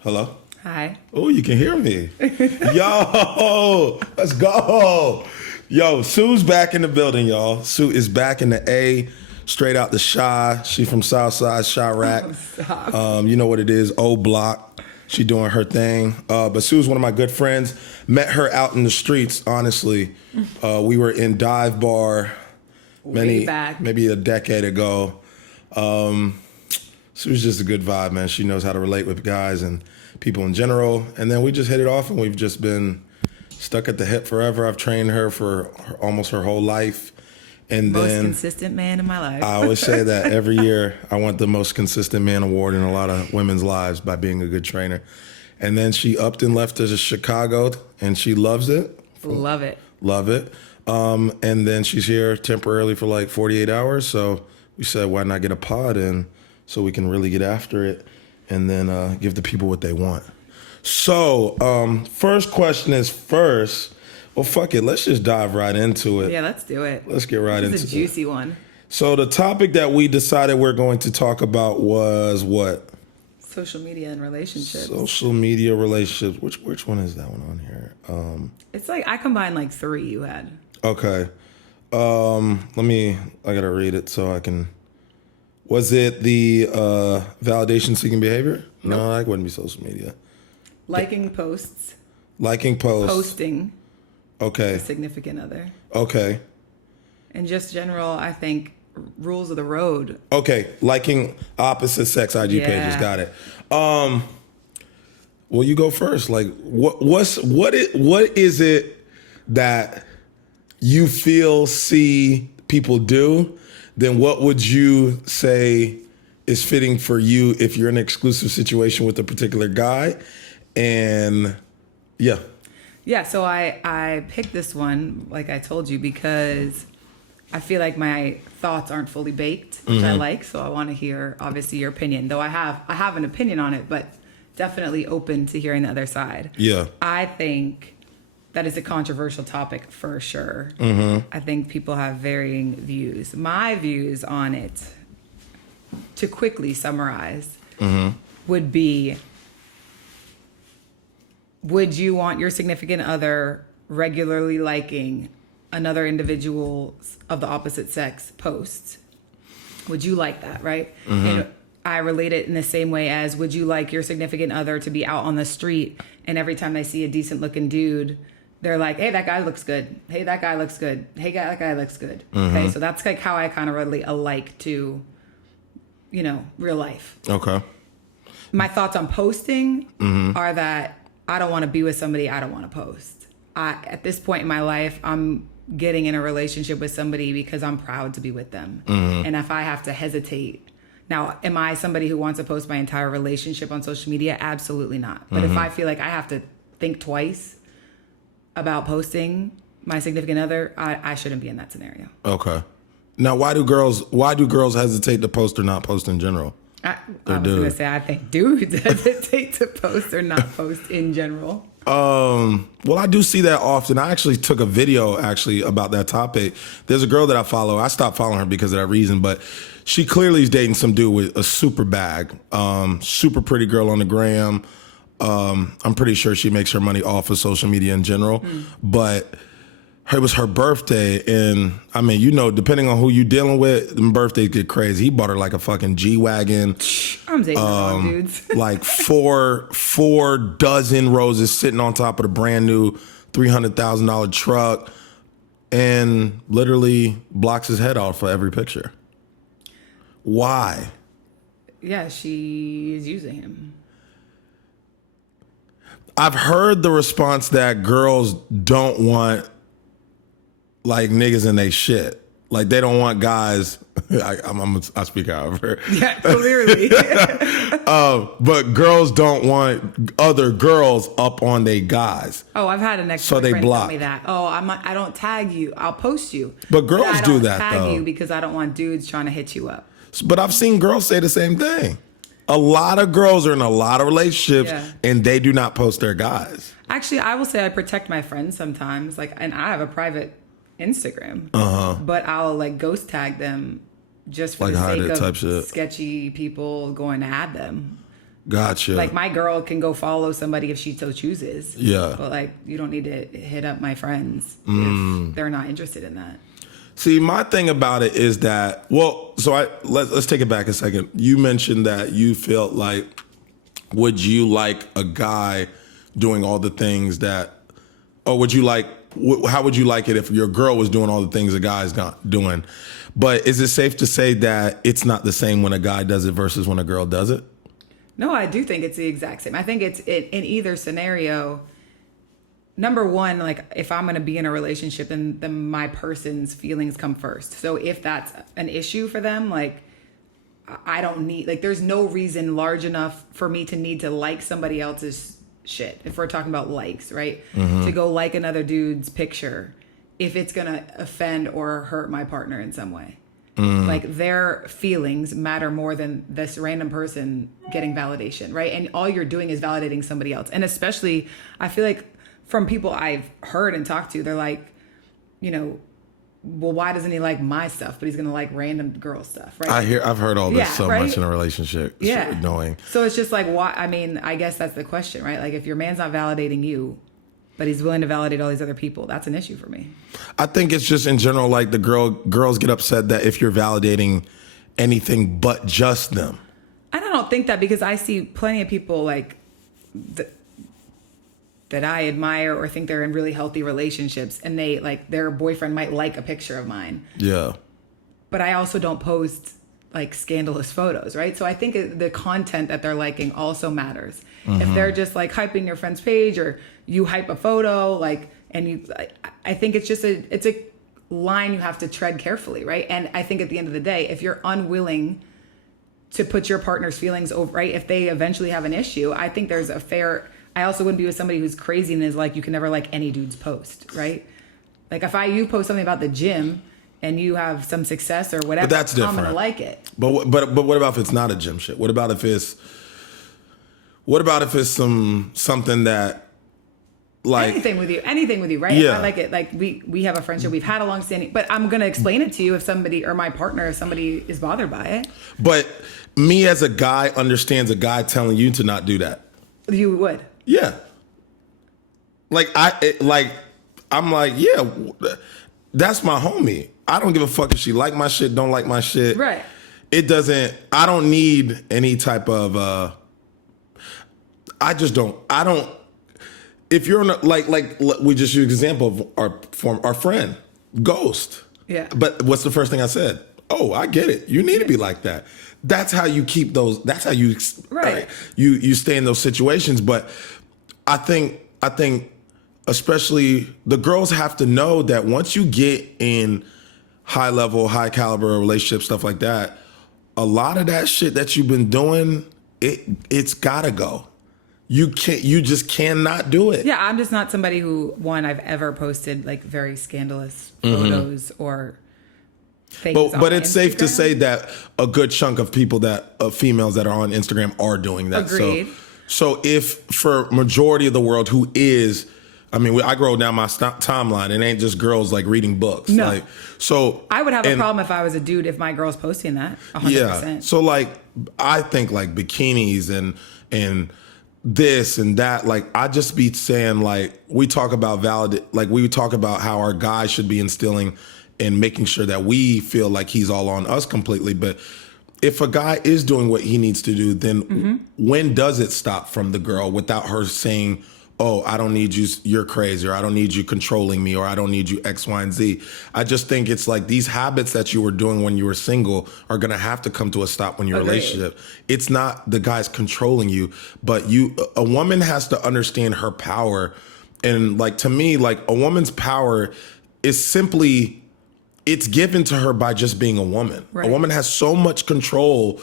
Hello? Hi. Oh, you can hear me. Yo, let's go. Yo, Sue's back in the building, y'all. Sue is back in the A, straight out the Chi. She from Southside Chirac. You know what it is, O Block. She doing her thing. But Sue's one of my good friends. Met her out in the streets, honestly. We were in Dive Bar maybe a decade ago. Sue's just a good vibe, man. She knows how to relate with guys and people in general. And then we just hit it off, and we've just been stuck at the hip forever. I've trained her for almost her whole life. And most then consistent man in my life. I always say that every year I want the most consistent man award in a lot of women's lives by being a good trainer. And then she upped and left to Chicago, and she loves it. Love it. Love it. And then she's here temporarily for like 48 hours. So we said, why not get a pod in so we can really get after it and then give the people what they want. So first question is first. Well, fuck it. Let's just dive right into it. Yeah, let's do it. Let's get right into it. It's a juicy one. So the topic that we decided we're going to talk about was what? Social media and relationships. Social media relationships. Which one is that one on here? It's like I combined like 3 you had. Okay. I gotta read it so I can. Was it the validation seeking behavior? Nope. No, that wouldn't be social media. Liking posts. Liking posts. Posting. Okay. A significant other. Okay. And just general, I think, rules of the road. Okay. Liking opposite sex IG pages. Got it. Well, you go first. Like, what is it that you see people do? Then what would you say is fitting for you if you're in an exclusive situation with a particular guy? And yeah. Yeah, so I picked this one, like I told you, because I feel like my thoughts aren't fully baked, which I like. So I want to hear, obviously, your opinion. Though I have an opinion on it, but definitely open to hearing the other side. Yeah. I think that is a controversial topic for sure. I think people have varying views. My views on it, to quickly summarize, would be, would you want your significant other regularly liking another individual of the opposite sex posts? Would you like that, right? And I relate it in the same way as, would you like your significant other to be out on the street and every time they see a decent looking dude, they're like, hey, that guy looks good. Hey, that guy looks good. Hey, that guy looks good. Okay, so that's like how I kind of relate alike to, real life. Okay. My thoughts on posting are that I don't want to be with somebody I don't want to post. At this point in my life, I'm getting in a relationship with somebody because I'm proud to be with them. And if I have to hesitate, now, am I somebody who wants to post my entire relationship on social media? Absolutely not. But if I feel like I have to think twice about posting my significant other, I shouldn't be in that scenario. Okay. Now, why do girls hesitate to post or not post in general? I was going to say, I think dudes hesitate to post or not post in general. Well, I do see that often. I actually took a video about that topic. There's a girl that I follow. I stopped following her because of that reason, but she clearly is dating some dude with a super bag, super pretty girl on the gram. I'm pretty sure she makes her money off of social media in general, but it was her birthday, and I mean, depending on who you dealing with, them birthdays get crazy. He bought her like a fucking G-Wagon. I'm dating wrong dudes. Like four dozen roses sitting on top of the brand new $300,000 truck, and literally blocks his head off for every picture. Why? Yeah, she is using him. I've heard the response that girls don't want like niggas in they shit. Like they don't want guys. I speak out of her. Yeah, clearly. But girls don't want other girls up on they guys. Oh, I've had an ex-boyfriend tell me that. Oh, I don't tag you. I'll post you. But girls do that though. I don't tag you because I don't want dudes trying to hit you up. But I've seen girls say the same thing. A lot of girls are in a lot of relationships and they do not post their guys. Actually, I will say I protect my friends sometimes. And I have a private Instagram, but I'll like ghost tag them just for the sake of sketchy people going to add them. Gotcha. Like my girl can go follow somebody if she so chooses. Yeah. But like you don't need to hit up my friends if they're not interested in that. See, my thing about it is that, well, so let's take it back a second. You mentioned that you felt like, would you like a guy doing all the things that, or would you like, how would you like it if your girl was doing all the things a guy's not doing? But is it safe to say that it's not the same when a guy does it versus when a girl does it? No, I do think it's the exact same. I think it's in either scenario. Number one, like if I'm going to be in a relationship, then my person's feelings come first. So if that's an issue for them, like I don't need, like there's no reason large enough for me to need to like somebody else's shit. If we're talking about likes, right? To go like another dude's picture if it's going to offend or hurt my partner in some way. Like their feelings matter more than this random person getting validation, right? And all you're doing is validating somebody else. And especially, I feel like from people I've heard and talked to, they're like, you know, well, why doesn't he like my stuff, but he's gonna like random girl stuff, right? I've heard all this right? much in a relationship. It's annoying. So it's just like, why? I mean, I guess that's the question, right? Like if your man's not validating you, but he's willing to validate all these other people, that's an issue for me. I think it's just in general, like the girls get upset that if you're validating anything but just them. And I don't think that, because I see plenty of people like that I admire or think they're in really healthy relationships, and they like their boyfriend might like a picture of mine. Yeah. But I also don't post like scandalous photos, right? So I think the content that they're liking also matters. If they're just like hyping your friend's page, or you hype a photo, like, and you, I think it's just it's a line you have to tread carefully, right? And I think at the end of the day, if you're unwilling to put your partner's feelings over, right? If they eventually have an issue, I think there's a fair, I also wouldn't be with somebody who's crazy and is like, you can never like any dude's post, right? Like if you post something about the gym and you have some success or whatever, but that's different. I'm gonna like it. But what about if it's not a gym shit? What about if it's something that, like anything with you, right? Yeah. I like it. Like we have a friendship, we've had a long standing, but I'm gonna explain it to you if somebody, or my partner, if somebody is bothered by it. But me as a guy understands a guy telling you to not do that. You would. Yeah. I'm like, yeah, that's my homie. I don't give a fuck if she like my shit, don't like my shit. Right. I don't need any type of, if you're in like we just used an example of our friend, Ghost. Yeah. But what's the first thing I said? Oh, I get it. You need to be like that. That's how you keep those, that's how you, right. You stay in those situations. But I think especially the girls have to know that once you get in high level, high caliber relationship, stuff like that, a lot of that shit that you've been doing, it's gotta go. You just cannot do it. Yeah, I'm just not somebody who, I've ever posted like very scandalous photos or things. But it's safe to say that a good chunk of people females that are on Instagram are doing that. Agreed. So if for majority of the world who is, I mean, I grow down my timeline. It ain't just girls like reading books. No. Like, so I would have a problem if I was a dude, if my girl's posting that 100%. Yeah. So like, I think like bikinis and this and that, like I just be saying, like we talk about how our guys should be instilling and making sure that we feel like he's all on us completely. But if a guy is doing what he needs to do, then when does it stop from the girl without her saying, oh, I don't need you, you're crazy, or I don't need you controlling me, or I don't need you X, Y, and Z. I just think it's like these habits that you were doing when you were single are going to have to come to a stop when you're in a relationship. It's not the guy's controlling you, but a woman has to understand her power. And like, to me, like a woman's power is simply, it's given to her by just being a woman. Right. A woman has so much control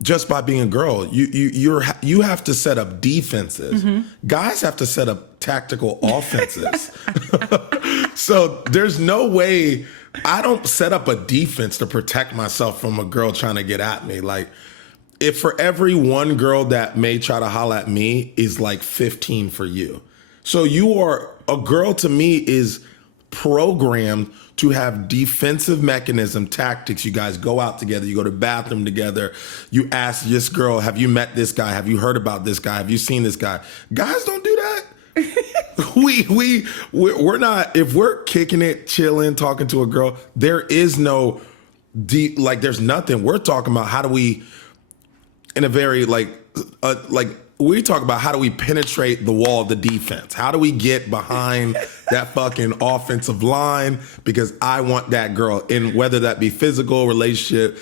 just by being a girl. You have to set up defenses. Guys have to set up tactical offenses. So there's no way, I don't set up a defense to protect myself from a girl trying to get at me. Like, if for every one girl that may try to holler at me is like 15 for you. So a girl to me is programmed to have defensive mechanism tactics. You guys go out together, you go to the bathroom together, you ask this girl, have you met this guy? Have you heard about this guy? Have you seen this guy? Guys don't do that. We're not, if we're kicking it, chilling, talking to a girl, there is no deep, like there's nothing. We're talking about how do we, in a very we talk about how do we penetrate the wall of the defense? How do we get behind that fucking offensive line? Because I want that girl, and whether that be physical, relationship.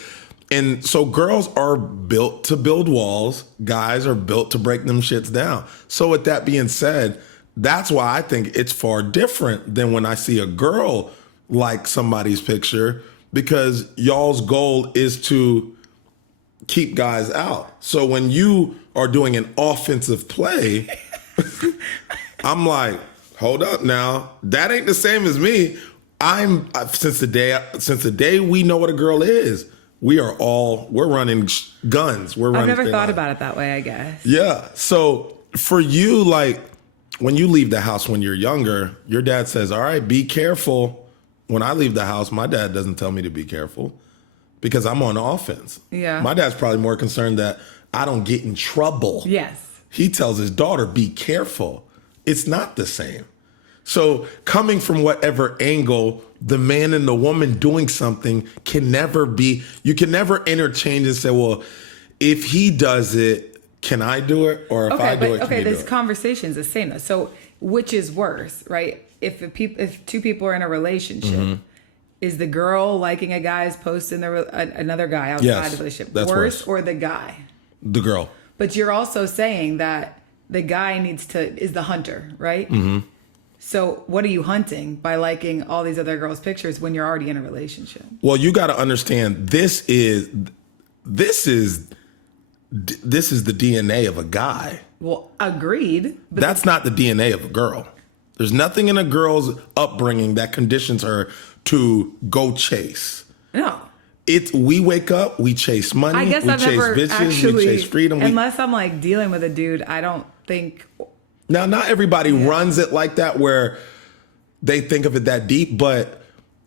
And so girls are built to build walls. Guys are built to break them shits down. So with that being said, that's why I think it's far different than when I see a girl like somebody's picture, because y'all's goal is to keep guys out. So when you are doing an offensive play, I'm like, hold up now. That ain't the same as me. Since the day we know what a girl is, we're running guns. I've never thought about it that way, I guess. Yeah. So for you, like when you leave the house when you're younger, your dad says, all right, be careful. When I leave the house, my dad doesn't tell me to be careful because I'm on offense. Yeah. My dad's probably more concerned that I don't get in trouble. Yes. He tells his daughter, be careful. It's not the same. So coming from whatever angle, the man and the woman doing something can never be, you can never interchange and say, well, if he does it, can I do it? Or if I do it, can you do this it? conversation's the same though. So which is worse, right? If two people are in a relationship, is the girl liking a guy's post in another guy outside the relationship worse or the guy? The girl. But you're also saying that the guy is the hunter, right? Mm-hmm. So what are you hunting by liking all these other girls' pictures when you're already in a relationship? Well, you got to understand this is the DNA of a guy. Well, agreed. But that's not the DNA of a girl. There's nothing in a girl's upbringing that conditions her to go chase. No. We wake up, we chase money, I guess we I've chase never bitches, we chase freedom. Unless I'm like dealing with a dude, I don't think. Now, not everybody runs it like that where they think of it that deep, but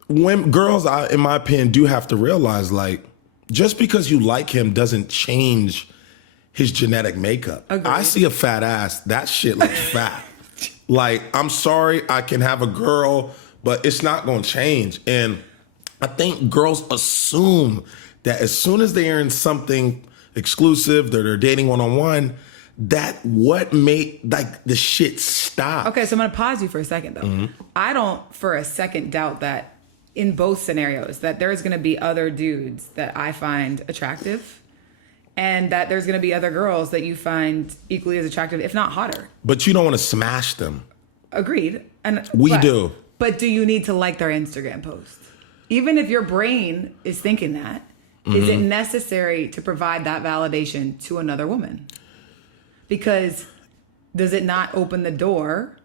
when girls, in my opinion, do have to realize, like, just because you like him doesn't change his genetic makeup. Agreed. I see a fat ass, that shit looks fat. Like, I'm sorry, I can have a girl, but it's not going to change. And I think girls assume that as soon as they are in something exclusive, that they're dating one-on-one, that what made like the shit stop. Okay, so I'm going to pause you for a second, though. Mm-hmm. I don't for a second doubt that in both scenarios that there's going to be other dudes that I find attractive and that there's going to be other girls that you find equally as attractive, if not hotter. But you don't want to smash them. Agreed. And we do. But do you need to like their Instagram post? Even if your brain is thinking that, is it necessary to provide that validation to another woman? Because does it not open the door?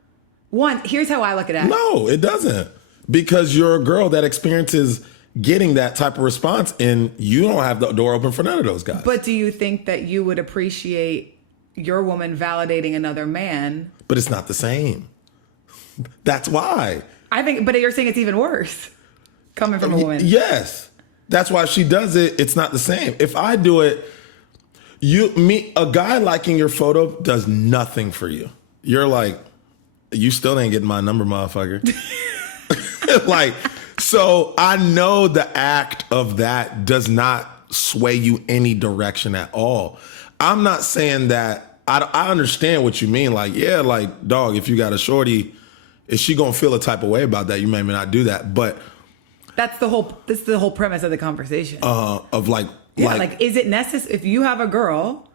One, here's how I look at it. No, it doesn't. Because you're a girl that experiences getting that type of response and you don't have the door open for none of those guys. But do you think that you would appreciate your woman validating another man? But it's not the same. That's why. I think, but you're saying it's even worse coming from a woman. Yes. That's why she does it. It's not the same. If I do it, a guy liking your photo does nothing for you. You're like, you still ain't getting my number, motherfucker. Like, so I know the act of that does not sway you any direction at all. I'm not saying that. I understand what you mean. Like, yeah, like, dog, if you got a shorty, is she gonna feel a type of way about that? You may not do that, but this is the whole premise of the conversation. Like, is it necessary if you have a girl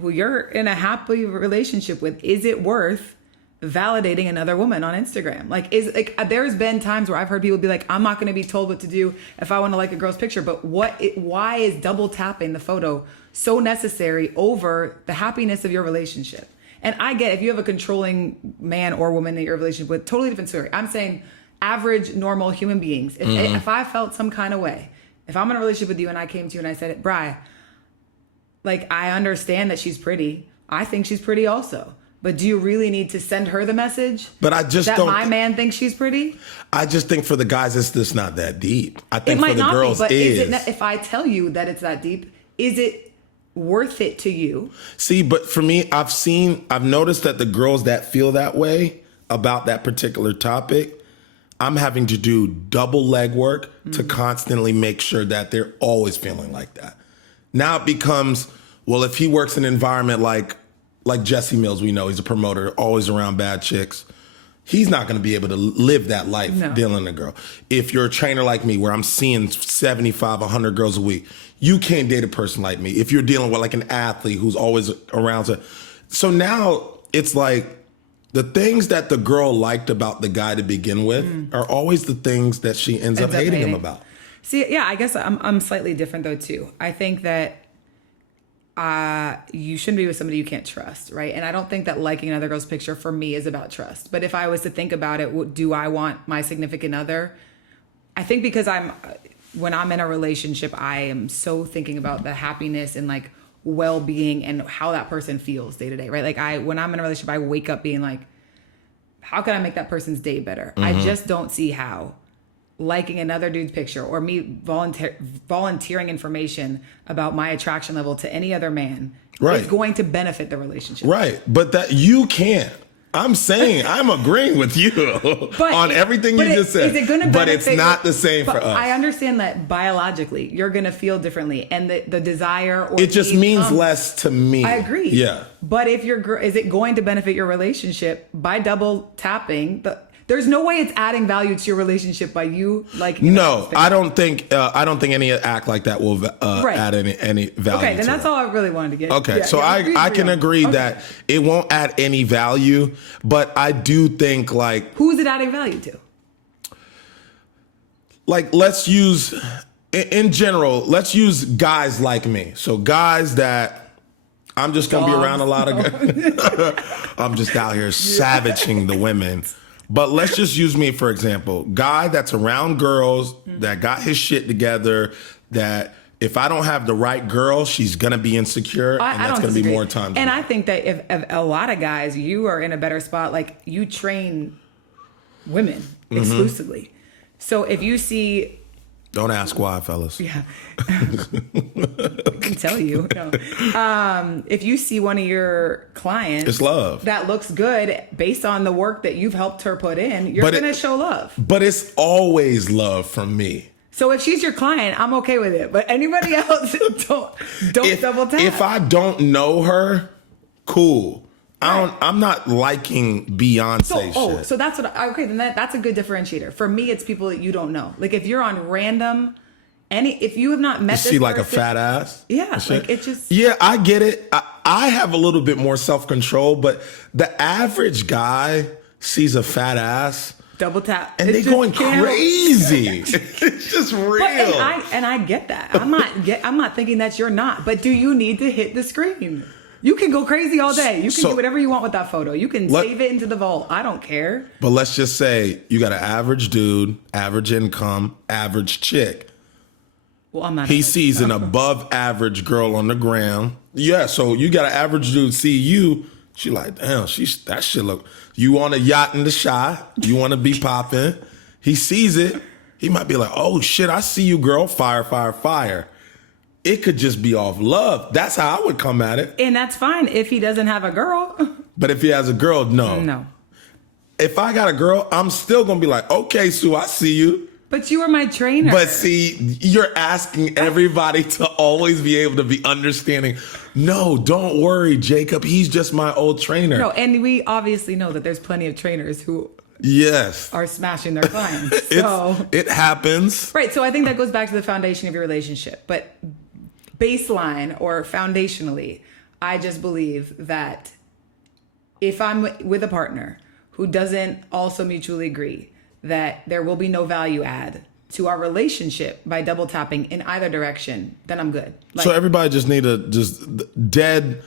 who you're in a happy relationship with? Is it worth validating another woman on Instagram? There's been times where I've heard people be like, I'm not going to be told what to do if I want to like a girl's picture, but why is double tapping the photo so necessary over the happiness of your relationship? And I get if you have a controlling man or woman that you're in a relationship with, totally different story. I'm saying average, normal human beings. If I felt some kind of way, if I'm in a relationship with you and I came to you and I said, Bri, like, I understand that she's pretty. I think she's pretty also. But do you really need to send her the message? But I just that don't. My man thinks she's pretty. I just think for the guys, it's just not that deep. I think It might for the not girls, be, but is. if I tell you that it's that deep, is it worth it to you? See, but for me, I've noticed that the girls that feel that way about that particular topic, I'm having to do double legwork to constantly make sure that they're always feeling like that. Now it becomes, well, if he works in an environment like Jesse Mills, we know he's a promoter, always around bad chicks. He's not going to be able to live that life dealing with a girl. If you're a trainer like me, where I'm seeing 75, 100 girls a week, you can't date a person like me. If you're dealing with like an athlete who's always around. So now it's like the things that the girl liked about the guy to begin with are always the things that she ends up hating him about. See, yeah, I guess I'm slightly different though too. I think that you shouldn't be with somebody you can't trust, right? And I don't think that liking another girl's picture for me is about trust. But if I was to think about it, do I want my significant other? I think because when I'm in a relationship, I am so thinking about the happiness and like well-being and how that person feels day to day, right? Like when I'm in a relationship, I wake up being like, how can I make that person's day better? I just don't see how liking another dude's picture or me volunteering information about my attraction level to any other man is going to benefit the relationship. Right. But that you can't. I'm saying, I'm agreeing with you on everything you just said. Is it gonna but it's not the same for us. I understand that biologically you're going to feel differently, and the desire or it just means less to me. I agree. Yeah. But if is it going to benefit your relationship by double tapping? There's no way it's adding value to your relationship by you liking. No, I don't think any act like that will add any value. Okay, then that's all I really wanted to get. Okay, so I can agree that it won't add any value, but I do think like who's it adding value to? Like let's use guys like me. So guys that I'm just gonna be around a lot of guys. I'm just out here savaging the women. But let's just use me, for example. Guy that's around girls, that got his shit together, that if I don't have the right girl, she's going to be insecure, and that's going to be more time. And I think that if a lot of guys, you are in a better spot. Like, you train women exclusively. So if you see... Don't ask why, fellas. Yeah. I can tell you. No. If you see one of your clients, it's love. That looks good based on the work that you've helped her put in, you're going to show love. But it's always love from me. So if she's your client, I'm okay with it. But anybody else, don't double tap. If I don't know her, cool. I'm not liking Beyonce shit. So that's what. Okay, then that's a good differentiator. For me, it's people that you don't know. Like if you're on random, if you have not met this person, like a fat ass. Yeah, like it just. Yeah, I get it. I have a little bit more self-control, but the average guy sees a fat ass. Double tap, and they're going crazy. It's just real. And I get that. I'm not thinking that you're not. But do you need to hit the screen? You can go crazy all day. You can do whatever you want with that photo. You can save it into the vault. I don't care. But let's just say you got an average dude, average income, average chick. Well, I'm not. He sees an above average girl on the ground. Yeah, so you got an average dude see you. She like, damn, that shit look. You on a yacht in the Shy. You want to be popping. He sees it. He might be like, oh shit, I see you, girl. Fire, fire, fire. It could just be off love. That's how I would come at it. And that's fine if he doesn't have a girl. But if he has a girl, no. No. If I got a girl, I'm still going to be like, okay, Sue, I see you. But you were my trainer. But see, you're asking everybody to always be able to be understanding. No, don't worry, Jacob. He's just my old trainer. No, and we obviously know that there's plenty of trainers who are smashing their clients. So it happens. Right. So I think that goes back to the foundation of your relationship. But baseline or foundationally, I just believe that if I'm with a partner who doesn't also mutually agree that there will be no value add to our relationship by double tapping in either direction, then I'm good. So everybody just need to dead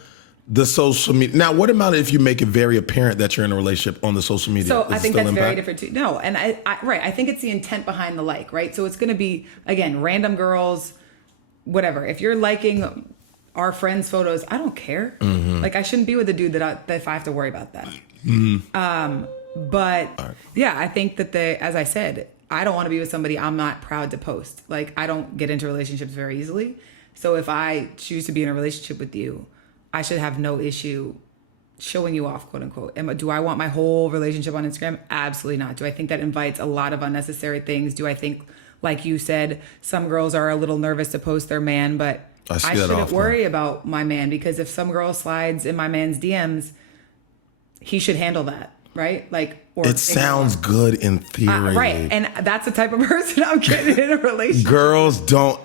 the social media. Now, what about if you make it very apparent that you're in a relationship on the social media? So I think that's very different too. No, and I think it's the intent behind the like, right? So it's going to be, again, random girls, whatever. If you're liking our friends' photos, I don't care. Like, I shouldn't be with a dude that if I have to worry about that. But yeah, I think that as I said, I don't want to be with somebody I'm not proud to post. Like, I don't get into relationships very easily. So if I choose to be in a relationship with you, I should have no issue showing you off, quote unquote. Do I want my whole relationship on Instagram? Absolutely not. Do I think that invites a lot of unnecessary things? Do I think, like you said, some girls are a little nervous to post their man, but I shouldn't worry about my man, because if some girl slides in my man's DMs, he should handle that, right? Like, or it sounds good in theory. Right. And that's the type of person I'm getting in a relationship. Girls don't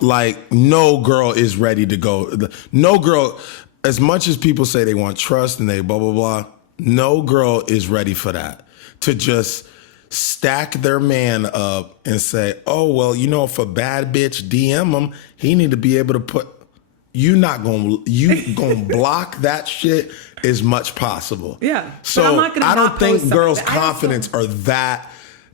no girl is ready to go. No girl, as much as people say they want trust and they blah, blah, blah, no girl is ready for that. To just stack their man up and say, oh, well, if a bad bitch DM him, he need to be able to put, you gonna block that shit as much possible. Yeah. So I'm not gonna I don't think girls' something. confidence are that.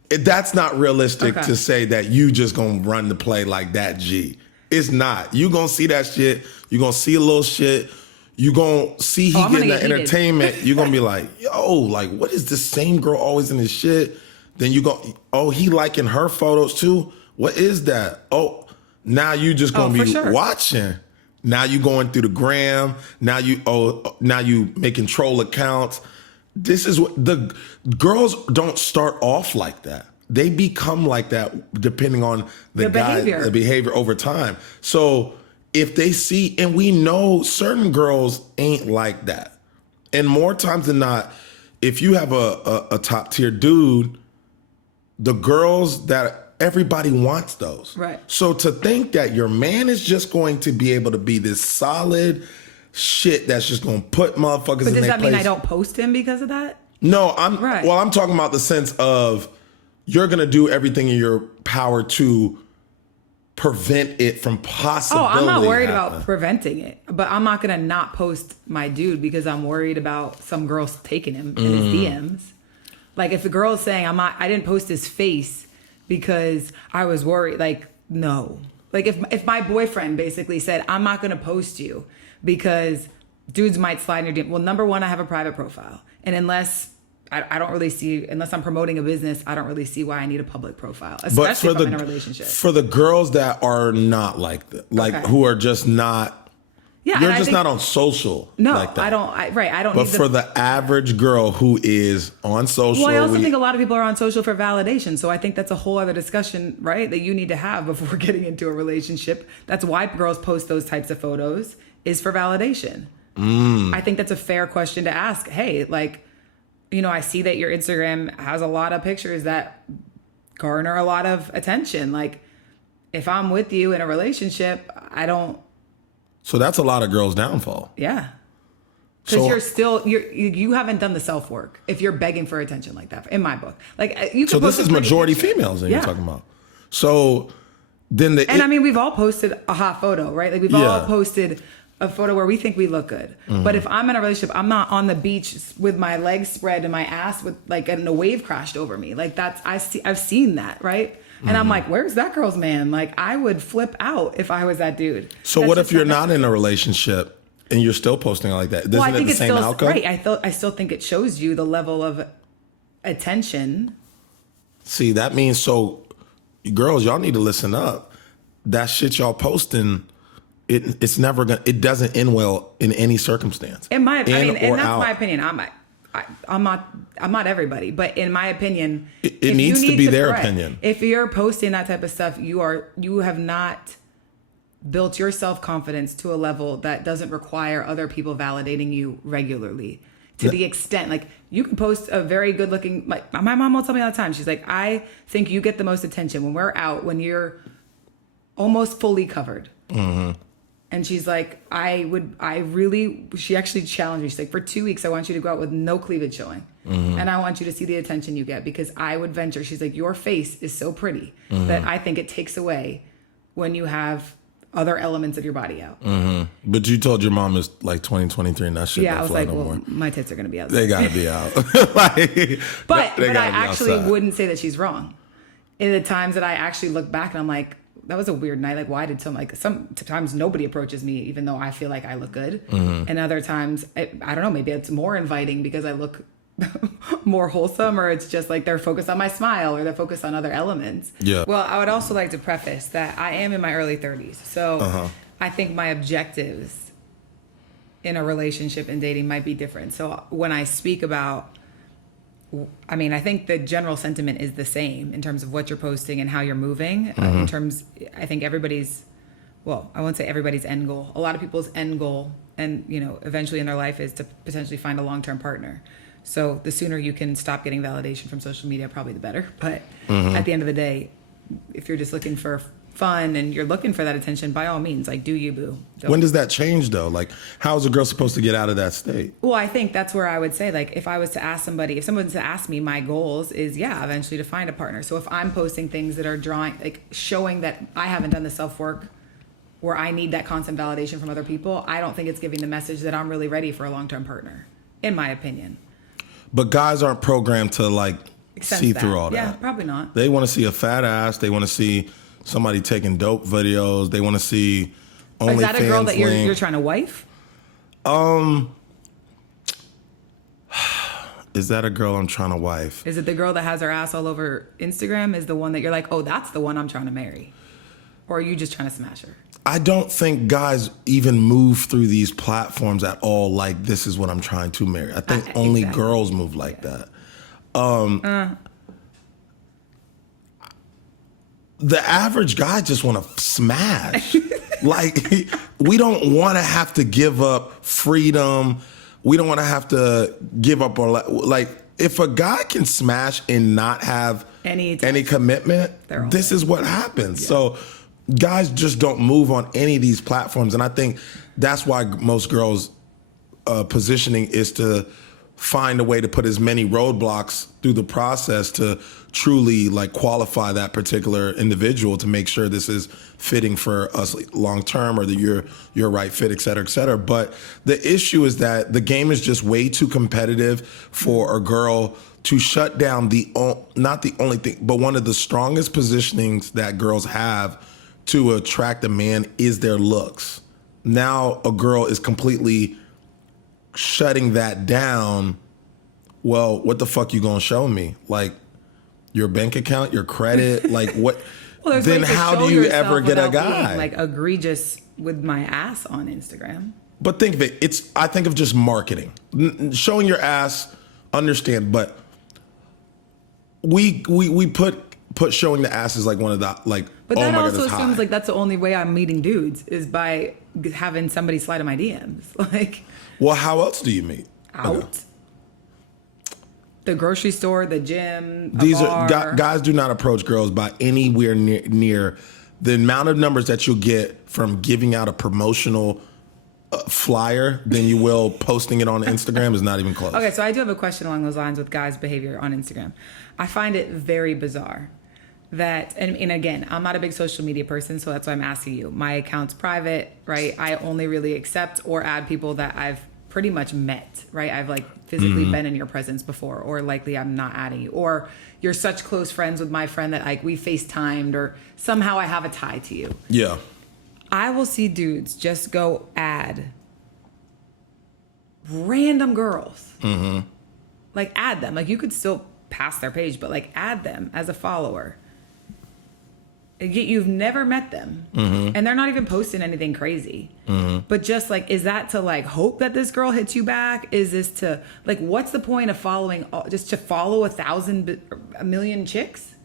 That's not realistic to say that you just gonna run the play like that. G, it's not. You gonna see that shit. You gonna see a little shit. You gonna see he getting the entertainment. You gonna be like, yo, like, what is this same girl always in his shit? Then you go, oh, he liking her photos too. What is that? Oh, now you just gonna be watching. Now you going through the gram. Now you making troll accounts. This is what the girls don't start off like that. They become like that depending on the behavior over time. So if they see, and we know certain girls ain't like that. And more times than not, if you have a top tier dude, the girls that everybody wants those. Right. So to think that your man is just going to be able to be this solid shit that's just going to put motherfuckers in their place. But does that mean I don't post him because of that? No, I'm talking about the sense of you're going to do everything in your power to prevent it from possibility. Oh, I'm not worried about preventing it, but I'm not going to not post my dude because I'm worried about some girls taking him in his DMs. Like, if the girl is saying I didn't post his face because I was worried, like, no. Like, if my boyfriend basically said, I'm not going to post you because dudes might slide in your DM. Well, number one, I have a private profile. And unless I don't really see, unless I'm promoting a business, I don't really see why I need a public profile, especially if I'm in a relationship. For the girls that are not like that, who are just not, you're just not on social like that. I don't. I don't. But for the average girl who is on social, well, I also think a lot of people are on social for validation. So I think that's a whole other discussion, right? That you need to have before getting into a relationship. That's why girls post those types of photos, is for validation. I think that's a fair question to ask. Hey, like, I see that your Instagram has a lot of pictures that garner a lot of attention. Like, if I'm with you in a relationship, I don't. So that's a lot of girls' downfall. Yeah. Because you haven't done the self work if you're begging for attention like that, in my book. Like, you can. So this is majority females that you're talking about. So then we've all posted a hot photo, right? Like, we've all posted a photo where we think we look good. But if I'm in a relationship, I'm not on the beach with my legs spread and my ass with and a wave crashed over me. Like, I've seen that, right? And I'm like, where's that girl's man? Like, I would flip out if I was that dude. So what if you're not in a relationship and you're still posting like that? Isn't it the same outcome? Right. I still think it shows you the level of attention. See, that means, so girls, y'all need to listen up. That shit y'all posting, it's never gonna. It doesn't end well in any circumstance. And that's my opinion. I'm not everybody, but in my opinion, it needs to be their opinion. If you're posting that type of stuff, you have not built your self-confidence to a level that doesn't require other people validating you regularly. To the extent, like, you can post a very good looking, like, my mom will tell me all the time. She's like, I think you get the most attention when we're out, when you're almost fully covered. Mm-hmm. And she's like, she actually challenged me. She's like, for 2 weeks, I want you to go out with no cleavage showing. Mm-hmm. And I want you to see the attention you get, because I would venture. She's like, your face is so pretty that I think it takes away when you have other elements of your body out. Mm-hmm. But you told your mom it's like 2023 and that shit. Yeah, I was like, well, my tits are going to be out. They got to be out. But I actually wouldn't say that she's wrong. In the times that I actually look back and I'm like, that was a weird night. Like, why did sometimes nobody approaches me, even though I feel like I look good. And other times, I don't know, maybe it's more inviting because I look more wholesome, or it's just like they're focused on my smile or they're focused on other elements. Yeah. Well, I would also like to preface that I am in my early 30s. So I think my objectives in a relationship and dating might be different. So when I speak about, I mean, I think the general sentiment is the same in terms of what you're posting and how you're moving. I think everybody's, well, I won't say everybody's end goal. A lot of people's end goal and, you know, eventually in their life is to potentially find a long-term partner. So the sooner you can stop getting validation from social media, probably the better. But at the end of the day, if you're just looking for fun and you're looking for that attention, by all means, like, do you, boo. Don't. When does that change, though? Like, how is a girl supposed to get out of that state? Well, I think that's where I would say, like, if I was to ask somebody, if someone was to ask me, my goals is, eventually to find a partner. So if I'm posting things that are showing that I haven't done the self-work where I need that constant validation from other people, I don't think it's giving the message that I'm really ready for a long-term partner, in my opinion. But guys aren't programmed to, like, see through all that. Yeah, probably not. They want to see a fat ass. They want to see somebody taking dope videos. They want to see OnlyFans. Is that a girl that you're trying to wife? Is that a girl I'm trying to wife? Is it the girl that has her ass all over Instagram is the one that you're like, oh, that's the one I'm trying to marry? Or are you just trying to smash her? I don't think guys even move through these platforms at all like, this is what I'm trying to marry. I think only girls move like that. The average guy just want to smash. Like, we don't want to have to give up freedom. We don't want to have to give up our, like, if a guy can smash and not have any commitment, this is what happens. Yeah. So guys just don't move on any of these platforms. And I think that's why most girls' positioning is to find a way to put as many roadblocks through the process to truly, like, qualify that particular individual to make sure this is fitting for us long term, or that you're a right fit, et cetera, et cetera. But the issue is that the game is just way too competitive for a girl to shut down not the only thing, but one of the strongest positionings that girls have to attract a man is their looks. Now a girl is completely shutting that down. Well, what the fuck you gonna show me? Like, your bank account, your credit, like what? Well, then how do you ever get a guy? Being, like, egregious with my ass on Instagram. But think of it. I think of just marketing. Showing your ass, understand, but we put showing the ass as like one of the, like, but that also assumes high. Like, that's the only way I'm meeting dudes is by having somebody slide in my DMs. Like, well, how else do you meet? Out. Okay. The grocery store, the gym, These bar. are guys do not approach girls by anywhere near the amount of numbers that you'll get from giving out a promotional flyer than you will posting it on Instagram is not even close. Okay, so I do have a question along those lines with guys' behavior on Instagram. I find it very bizarre that, and again, I'm not a big social media person, so that's why I'm asking you. My account's private, right? I only really accept or add people that I've pretty much met, right? I've, like, physically been in your presence before, or likely I'm not adding you, or you're such close friends with my friend that, like, we FaceTimed, or somehow I have a tie to you. Yeah. I will see dudes just go add random girls. Like, add them. Like, you could still pass their page, but, like, add them as a follower. Yet you've never met them, and they're not even posting anything crazy. But just, like, is that to, like, hope that this girl hits you back? Is this to, like, what's the point of following? Just to follow a million chicks?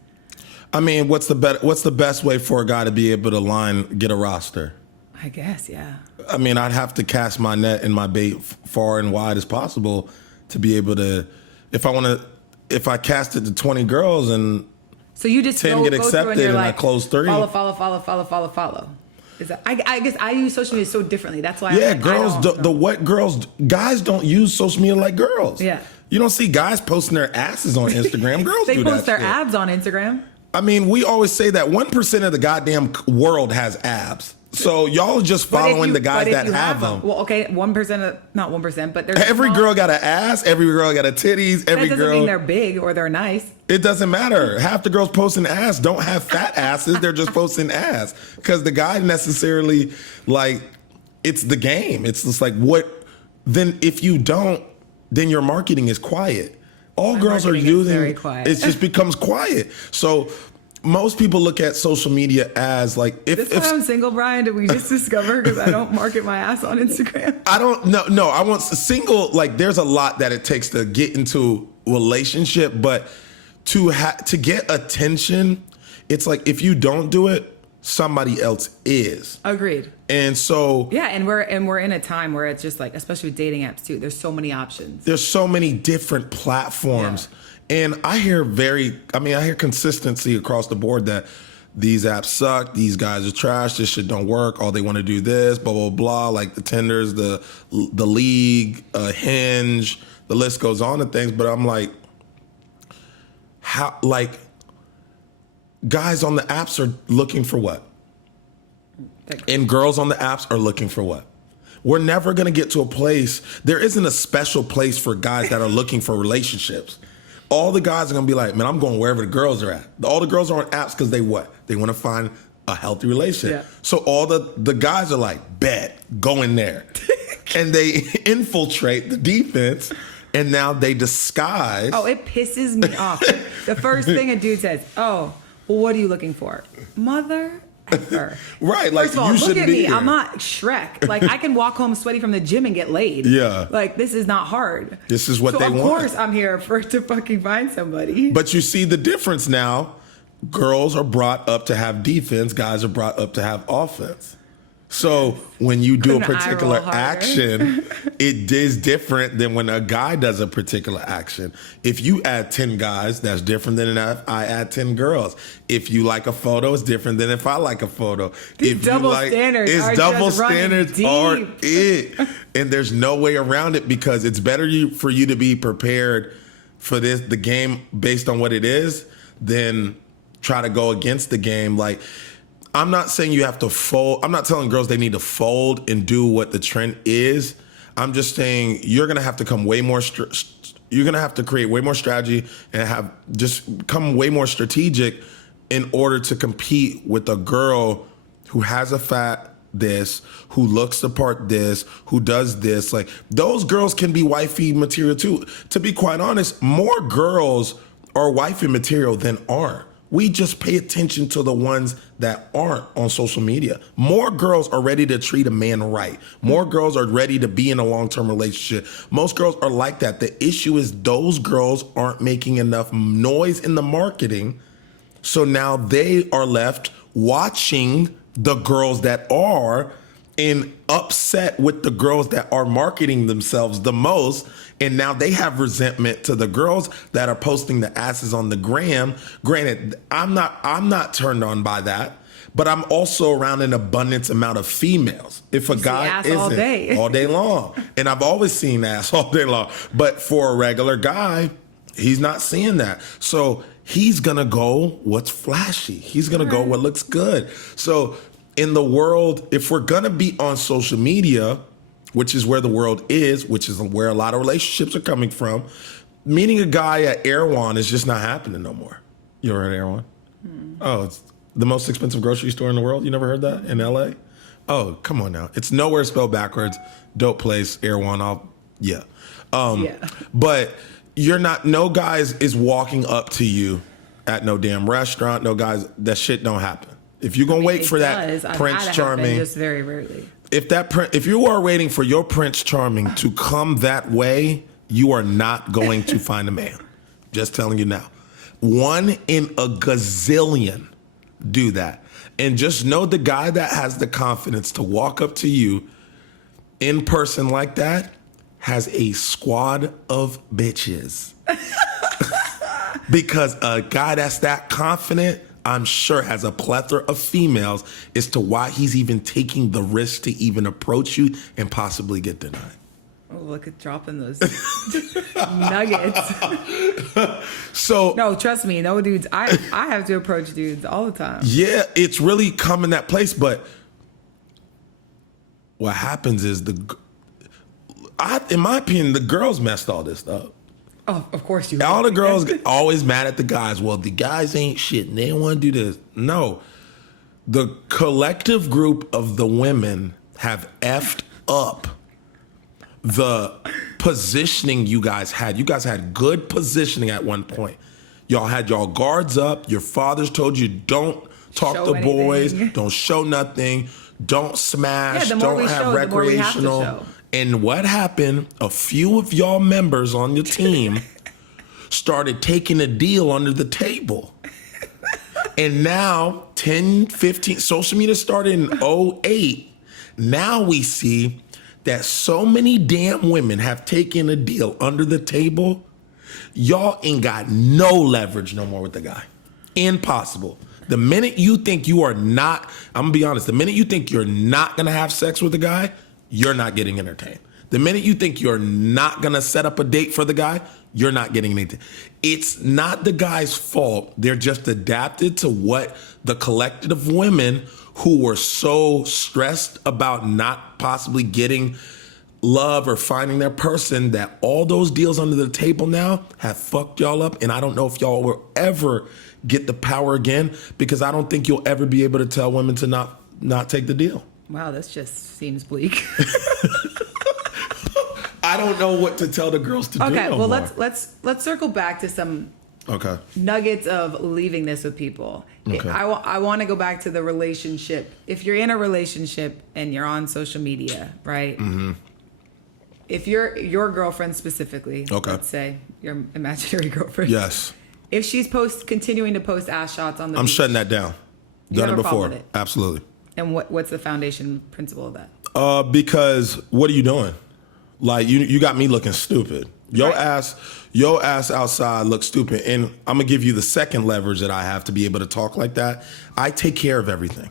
I mean, what's the best way for a guy to be able to get a roster? I guess, yeah. I mean, I'd have to cast my net and my bait far and wide as possible to be able to, if I cast it to 20 girls and so you just 10 get accepted and like, I close 3. Follow. Is that, I guess I use social media so differently. That's why. Yeah, guys don't use social media like girls. Yeah. You don't see guys posting their asses on Instagram. Girls they do that. They post their shit. abs on Instagram. I mean, we always say that 1% of the goddamn world has abs. So y'all are just following the guys that have them. Well, okay, 1%, not 1%, but there's every girl got an ass. Every girl got a titties. Every that doesn't mean they're big or they're nice. It doesn't matter. Half the girls posting ass don't have fat asses. They're just posting ass because the guy necessarily like it's the game. It's just like what. Then if you don't, then your marketing is quiet. All girls are using. Very quiet. It just becomes quiet. So. Most people look at social media as like if why I'm single, Brian. Did we just discover because I don't market my ass on Instagram? I don't no. I want single. Like there's a lot that it takes to get into a relationship, but to get attention, it's like if you don't do it, somebody else is. Agreed. And so yeah, and we're in a time where it's just like, especially with dating apps too. There's so many options. There's so many different platforms. Yeah. And I hear consistency across the board that these apps suck, these guys are trash, this shit don't work, all they want to do this, blah, blah, blah, like the Tinders, the League, Hinge, the list goes on and things. But I'm like, how, like, guys on the apps are looking for what? And girls on the apps are looking for what? We're never going to get to a place, there isn't a special place for guys that are looking for relationships. All the guys are going to be like, man, I'm going wherever the girls are at. All the girls are on apps because they what? They want to find a healthy relationship. Yeah. So all the guys are like, bet, go in there. And they infiltrate the defense, and now they disguise. Oh, it pisses me off. The first thing a dude says, oh, well, what are you looking for? Mother effer. Right, like, first of all, you look should at be me. here. I'm not Shrek. Like, I can walk home sweaty from the gym and get laid. Yeah. Like, this is not hard. This is what they want. Of course I'm here to fucking find somebody. But you see the difference now. Girls are brought up to have defense. Guys are brought up to have offense. So when you do a particular action, it is different than when a guy does a particular action. If you add 10 guys, that's different than if I add 10 girls. If you like a photo, it's different than if I like a photo. These double standards are it. And there's no way around it because it's better for you to be prepared for the game based on what it is than try to go against the game. Like, I'm not saying you have to fold. I'm not telling girls they need to fold and do what the trend is. I'm just saying you're going to have to come way more, you're going to have to create way more strategy and just come way more strategic in order to compete with a girl who has a fat this, who looks the part this, who does this. Like, those girls can be wifey material too. To be quite honest, more girls are wifey material than aren't. We just pay attention to the ones that aren't on social media. More girls are ready to treat a man right. More girls are ready to be in a long-term relationship. Most girls are like that. The issue is those girls aren't making enough noise in the marketing. So now they are left watching the girls that are and upset with the girls that are marketing themselves the most. And now they have resentment to the girls that are posting the asses on the gram. Granted, I'm not turned on by that, but I'm also around an abundance amount of females. If a guy isn't all day long, and I've always seen ass all day long, but for a regular guy, he's not seeing that. So he's gonna go what's flashy. He's gonna go what looks good. So in the world, if we're gonna be on social media, which is where the world is, which is where a lot of relationships are coming from, meeting a guy at Erewhon is just not happening no more. You ever heard of Erewhon? Oh, it's the most expensive grocery store in the world. You never heard that in LA? Oh, come on now. It's nowhere spelled backwards. Dope place, Erewhon. Yeah. But you're not, no guys is walking up to you at no damn restaurant. No guys, that shit don't happen. If you're gonna wait for that Prince Charming, just very rarely. If you are waiting for your Prince Charming to come that way, you are not going to find a man. Just telling you now. 1 in a gazillion do that. And just know the guy that has the confidence to walk up to you in person like that has a squad of bitches. Because a guy that's that confident, I'm sure, has a plethora of females as to why he's even taking the risk to even approach you and possibly get denied. Oh, look at dropping those nuggets. So no, trust me, no dudes. I have to approach dudes all the time. Yeah, it's really come in that place, but what happens is in my opinion, the girls messed all this up. Oh, of course you. All the girls always mad at the guys. Well, the guys ain't shit and they don't want to do this. No. The collective group of the women have effed up the positioning you guys had. You guys had good positioning at one point. Y'all had y'all guards up. Your fathers told you don't talk to boys, don't show nothing, don't smash, don't have recreational. And what happened? A few of y'all members on your team started taking a deal under the table. And now 10, 15, social media started in 2008. Now we see that so many damn women have taken a deal under the table. Y'all ain't got no leverage no more with the guy. Impossible. The minute you think you are not, I'm gonna be honest, the minute you think you're not gonna have sex with the guy, you're not getting entertained. The minute you think you're not gonna set up a date for the guy, you're not getting anything. It's not the guy's fault. They're just adapted to what the collective of women who were so stressed about not possibly getting love or finding their person, that all those deals under the table now have fucked y'all up. And I don't know if y'all will ever get the power again, because I don't think you'll ever be able to tell women to not take the deal. Wow, this just seems bleak. I don't know what to tell the girls to do. Okay, no well more. let's circle back to some nuggets of leaving this with people. Okay. I want to go back to the relationship. If you're in a relationship and you're on social media, right? Mm-hmm. If you're your girlfriend specifically, let's say your imaginary girlfriend. Yes. If she's continuing to post ass shots on the I'm beach, shutting that down. Done it before. Absolutely. And what's the foundation principle of that? Because what are you doing? Like you got me looking stupid. Your ass outside looks stupid. And I'm gonna give you the second leverage that I have to be able to talk like that. I take care of everything.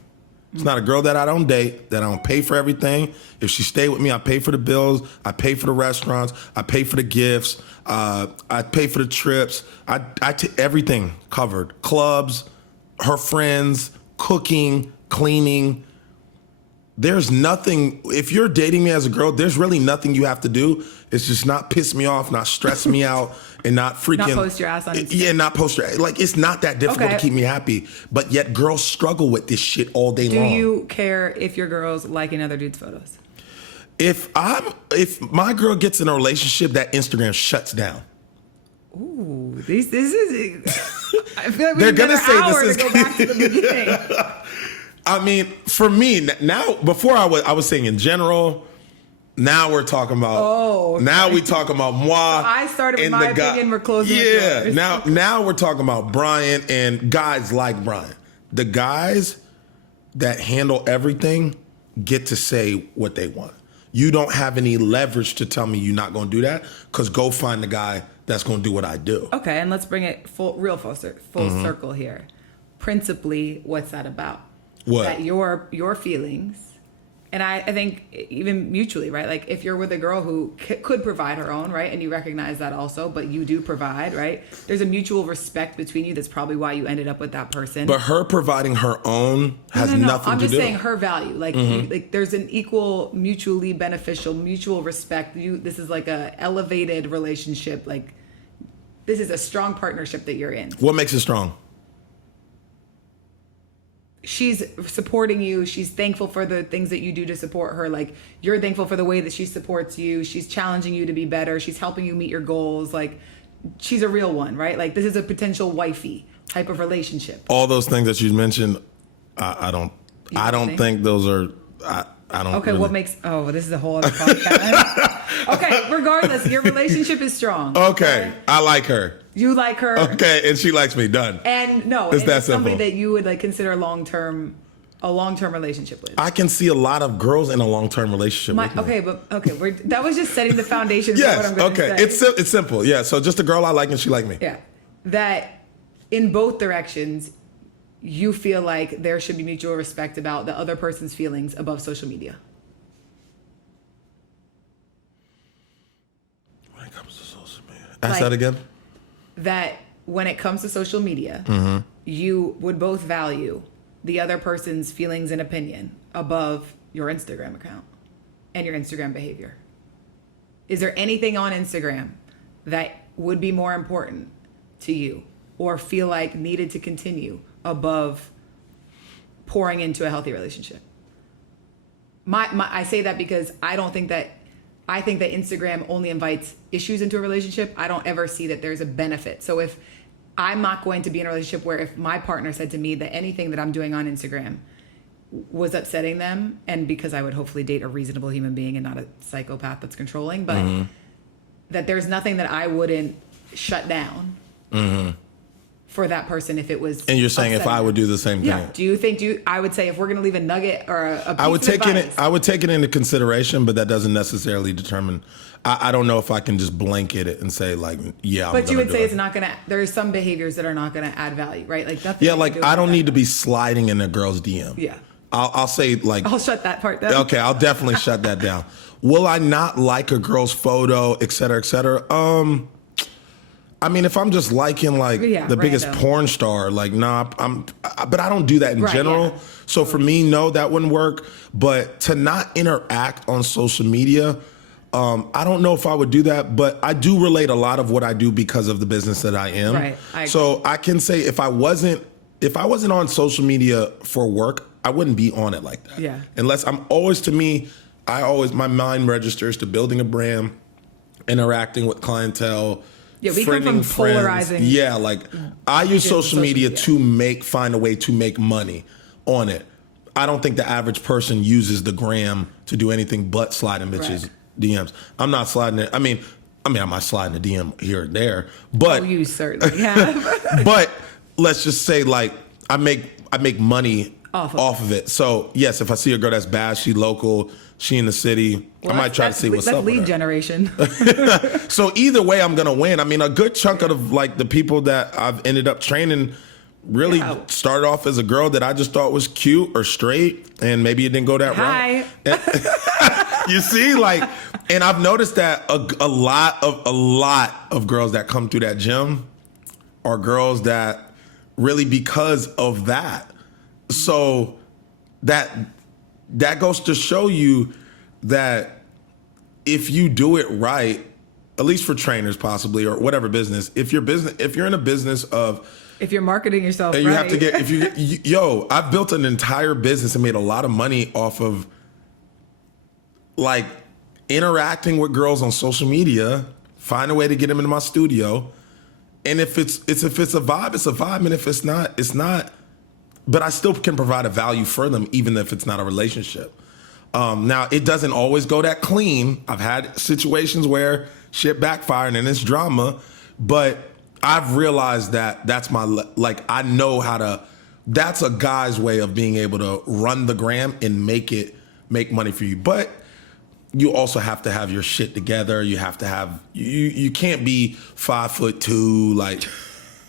It's not a girl that I don't date, that I don't pay for everything. If she stay with me, I pay for the bills, I pay for the restaurants, I pay for the gifts, I pay for the trips. I take everything covered. Clubs, her friends, cooking, cleaning. There's nothing, if you're dating me as a girl, there's really nothing you have to do. It's just not piss me off, not stress me out, and not freaking... Not post your ass on Instagram. Yeah, not post your... Like, it's not that difficult to keep me happy. But yet girls struggle with this shit all day long. Do you care if your girl's liking other dudes' photos? If my girl gets in a relationship, that Instagram shuts down. Ooh, this is... I feel like they're gonna say this is... to go back to the beginning. I mean, for me, now, before I was saying in general... Now we're talking about. Now we talking about moi. So I started with my opinion. We're closing. Yeah. Now we're talking about Brian and guys like Brian. The guys that handle everything get to say what they want. You don't have any leverage to tell me you're not going to do that, because go find the guy that's going to do what I do. Okay, and let's bring it full circle here. Principally, what's that about? What? That your feelings. And I think even mutually, right? Like if you're with a girl who could provide her own, right? And you recognize that also, but you do provide, right? There's a mutual respect between you. That's probably why you ended up with that person. But her providing her own has nothing to do. I'm just saying her value. Like, like there's an equal, mutually beneficial, mutual respect. This is like a elevated relationship. Like this is a strong partnership that you're in. What makes it strong? She's supporting you. She's thankful for the things that you do to support her. Like you're thankful for the way that she supports you. She's challenging you to be better. She's helping you meet your goals. Like she's a real one, right? Like this is a potential wifey type of relationship. All those things that you mentioned, I don't think those are. I don't. Okay, really. what makes? Oh, this is a whole other podcast. Okay, regardless, your relationship is strong. Okay, right? I like her. You like her. Okay, and she likes me. Done. And no, it's that somebody simple. that you would like consider a long term relationship with. I can see a lot of girls in a long-term relationship with me. That was just setting the foundation for what I'm going to say. It's simple. Yeah, so just a girl I like and she like me. Yeah, that in both directions, you feel like there should be mutual respect about the other person's feelings above social media. When it comes to social media, ask that again. That when it comes to social media, you would both value the other person's feelings and opinion above your Instagram account. and your Instagram behavior? Is there anything on Instagram that would be more important to you or feel like needed to continue above pouring into a healthy relationship? I say that because I think that Instagram only invites issues into a relationship. I don't ever see that there's a benefit. So if I'm not going to be in a relationship where if my partner said to me that anything that I'm doing on Instagram was upsetting them, and because I would hopefully date a reasonable human being and not a psychopath that's controlling, but that there's nothing that I wouldn't shut down for that person if it was. And you're saying if I would do the same thing? Yeah. Do you think? I would say if we're going to leave a nugget or a piece I would take of advice, I would take it into consideration, but that doesn't necessarily determine. I don't know if I can just blanket it and say like, yeah. But you would say it's not going to. There's some behaviors that are not going to add value, right? Like nothing. Yeah, like I don't need to be sliding in a girl's DM. Yeah. I'll say like. I'll shut that part down. Okay, I'll definitely shut that down. Will I not like a girl's photo, et cetera, et cetera? I mean, if I'm just liking like the biggest porn star, like nah, but I don't do that in general. Yeah. So for me, no, that wouldn't work. But to not interact on social media, I don't know if I would do that. But I do relate a lot of what I do because of the business that I am. Right. So I can say if I wasn't on social media for work, I wouldn't be on it like that. Yeah. Unless my mind registers to building a brand, interacting with clientele. Yeah, we come from polarizing. Yeah, like I use social media to find a way to make money on it. I don't think the average person uses the gram to do anything but sliding bitches DMs. I'm not sliding it. I mean, I might slide in a DM here and there, but you certainly have. But let's just say like I make money off of it. So yes, if I see a girl that's bad, she local, she in the city, I might try to see what's up. That's lead generation. So either way, I'm gonna win. I mean, a good chunk of like the people that I've ended up training really started off as a girl that I just thought was cute or straight, and maybe it didn't go that route. You see, like, and I've noticed that a lot of girls that come through that gym are girls that really because of that. So that goes to show you that if you do it right, at least for trainers possibly or whatever business, if you're in a business of if you're marketing yourself and you have to get I've built an entire business and made a lot of money off of like interacting with girls on social media, find a way to get them into my studio. And if it's a vibe, it's a vibe. And if it's not, it's not. But I still can provide a value for them, even if it's not a relationship. Now, it doesn't always go that clean. I've had situations where shit backfired and it's drama, but I've realized that that's I know how to, that's a guy's way of being able to run the gram and make money for you. But you also have to have your shit together. You have to have, you can't be 5'2", like,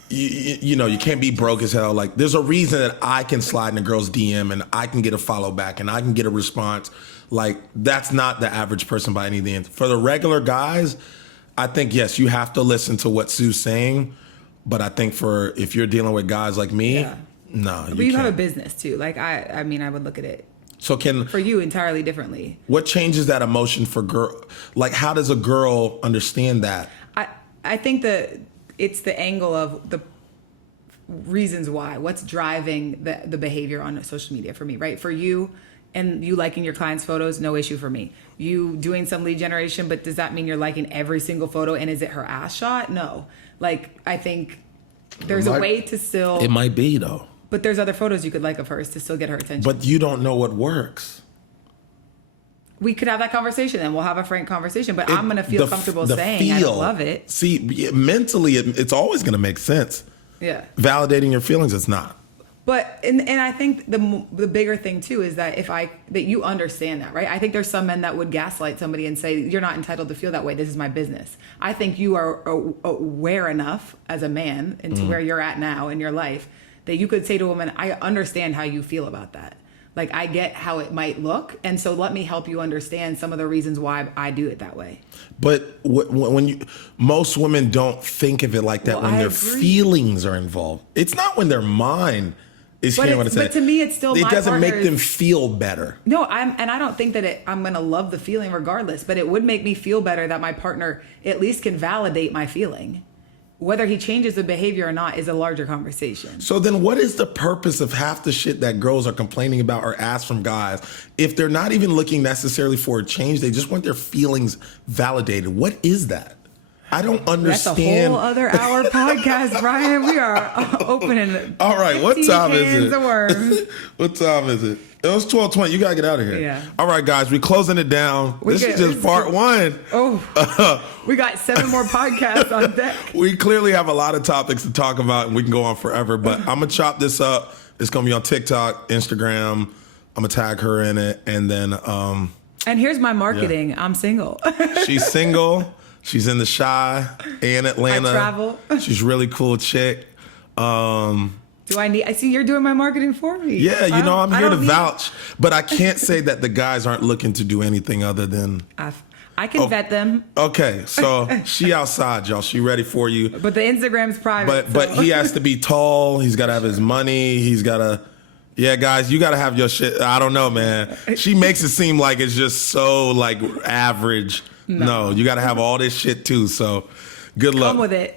you can't be broke as hell. Like, there's a reason that I can slide in a girl's DM and I can get a follow back and I can get a response. Like, that's not the average person by any means. For the regular guys, I think, yes, you have to listen to what Sue's saying. But I think if you're dealing with guys like me, no, but you have a business too. Like, I mean, I would look at it. So for you entirely differently. What changes that emotion for girl? Like, how does a girl understand that? I think that it's the angle of the reasons why. What's driving the behavior on social media for me, right? For you and you liking your clients' photos, no issue for me. You doing some lead generation, but does that mean you're liking every single photo? And is it her ass shot? No. Like, I think there's a way to still. It might be though. But there's other photos you could like of hers to still get her attention. But you don't know what works. We could have that conversation and we'll have a frank conversation, but I'm going to feel comfortable saying I don't love it. See, mentally, it's always going to make sense. Yeah. Validating your feelings, it's not. But, and I think the bigger thing too is that that you understand that, right? I think there's some men that would gaslight somebody and say, you're not entitled to feel that way. This is my business. I think you are aware enough as a man into where you're at now in your life that you could say to a woman, I understand how you feel about that. Like, I get how it might look. And so let me help you understand some of the reasons why I do it that way. But most women don't think of it like that when their feelings are involved. It's not when their mind Is But, hearing what I'm saying. but to me, it's still It my doesn't make partner's- them feel better. No, I don't think that I'm going to love the feeling regardless, but it would make me feel better that my partner at least can validate my feeling. Whether he changes the behavior or not is a larger conversation. So then what is the purpose of half the shit that girls are complaining about or ask from guys if they're not even looking necessarily for a change, they just want their feelings validated? What is that? I don't understand. That's a whole other hour podcast, Brian. We are opening. All right, what 15 time is cans it? of worms. What time is it? It was 12:20. You gotta get out of here. Yeah. All right, guys, we're closing it down. This is just part one. Oh, we got 7 more podcasts on deck. We clearly have a lot of topics to talk about, and we can go on forever. But I'm gonna chop this up. It's gonna be on TikTok, Instagram. I'm gonna tag her in it, and then And here's my marketing. I'm single. she's single. She's in the Chi in Atlanta. I travel. She's really cool chick. Do I see you're doing my marketing for me? Yeah, you know, I'm here to need- vouch, but I can't say that the guys aren't looking to do anything other than. I can vet them, Okay, so she outside, y'all. She ready for you. but the Instagram's private. But he has to be tall. He's got to have his money. He's got to. Yeah, guys, you got to have your shit. I don't know, man. She makes it seem like it's just so like average. No, you got to have all this shit too. So good luck. Come with it.